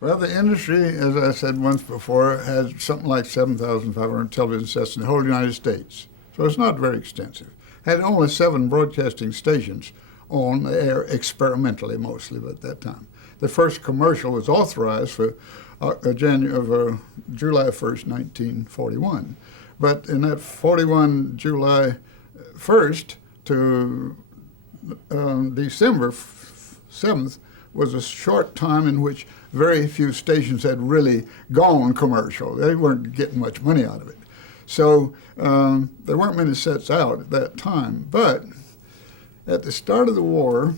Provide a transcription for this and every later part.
Well, the industry, as I said once before, has something like 7,500 television sets in the whole United States. So it's not very extensive. Had only 7 broadcasting stations on the air experimentally, mostly at that time. The first commercial was authorized for July 1st, 1941. But in that 41 July 1st to December 7th was a short time in which very few stations had really gone commercial. They weren't getting much money out of it. So there weren't many sets out at that time. But at the start of the war,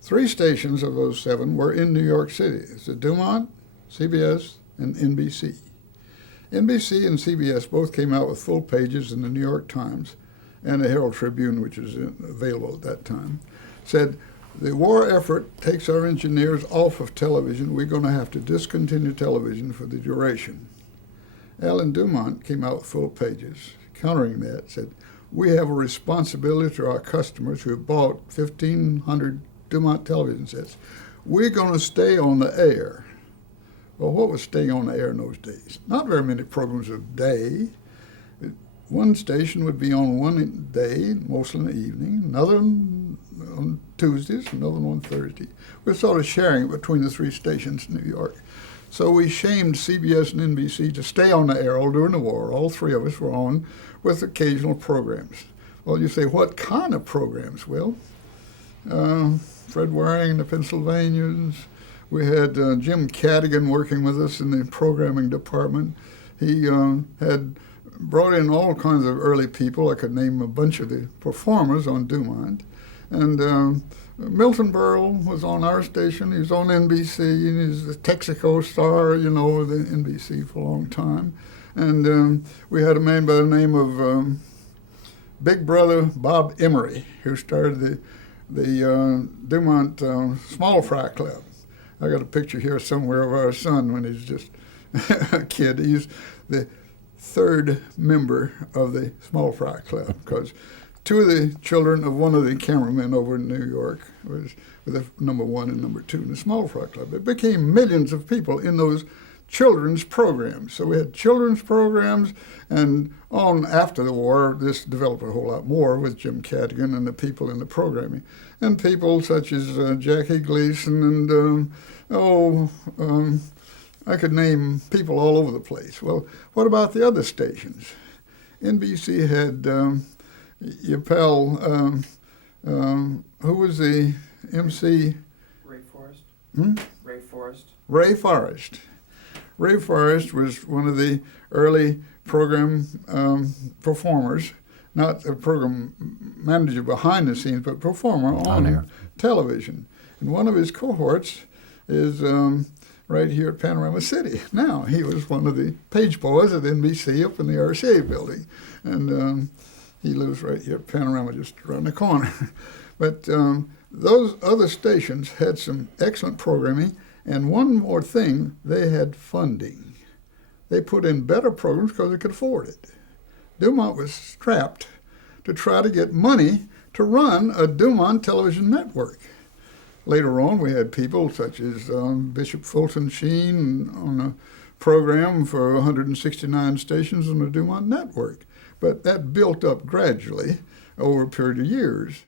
3 stations of those 7 were in New York City. It's the Dumont, CBS, and NBC. NBC and CBS both came out with full pages in the New York Times and the Herald Tribune, which was available at that time, said, the war effort takes our engineers off of television. We're going to have to discontinue television for the duration. Alan Dumont came out with full pages countering that, said, we have a responsibility to our customers who have bought 1,500 Dumont television sets. We're going to stay on the air. Well, what was staying on the air in those days? Not very many programs a day. One station would be on one day, mostly in the evening, another on Tuesdays, another one on Thursday. We're sort of sharing it between the 3 stations in New York. So we shamed CBS and NBC to stay on the air all during the war. All 3 of us were on with occasional programs. Well, you say, what kind of programs? Well, Fred Waring and the Pennsylvanians. We had Jim Cadigan working with us in the programming department. He had brought in all kinds of early people. I could name a bunch of the performers on Dumont. And Milton Berle was on our station. He was on NBC, and he's the Texaco star, you know, of the NBC for a long time. And we had a man by the name of Big Brother Bob Emery, who started the Dumont Small Fry Club. I got a picture here somewhere of our son when he's just a kid. He's the 3rd member of the Small Fry Club, because 2 of the children of one of the cameramen over in New York was the number 1 and number 2 in the Small Fry Club. It became millions of people in those children's programs. So we had children's programs, and on after the war, this developed a whole lot more with Jim Cadigan and the people in the programming. And people such as Jackie Gleason and, I could name people all over the place. Well, what about the other stations? NBC had Yappel, who was the MC? Ray Forrest. Ray Forrest. Ray Forrest was one of the early program performers, not a program manager behind the scenes, but performer on television. And one of his cohorts is right here at Panorama City. Now, he was one of the page boys at NBC up in the RCA building. And he lives right here at Panorama, just around the corner. But those other stations had some excellent programming. And one more thing, they had funding. They put in better programs because they could afford it. Dumont was strapped to try to get money to run a Dumont television network. Later on, we had people such as Bishop Fulton Sheen on a program for 169 stations on the Dumont network. But that built up gradually over a period of years.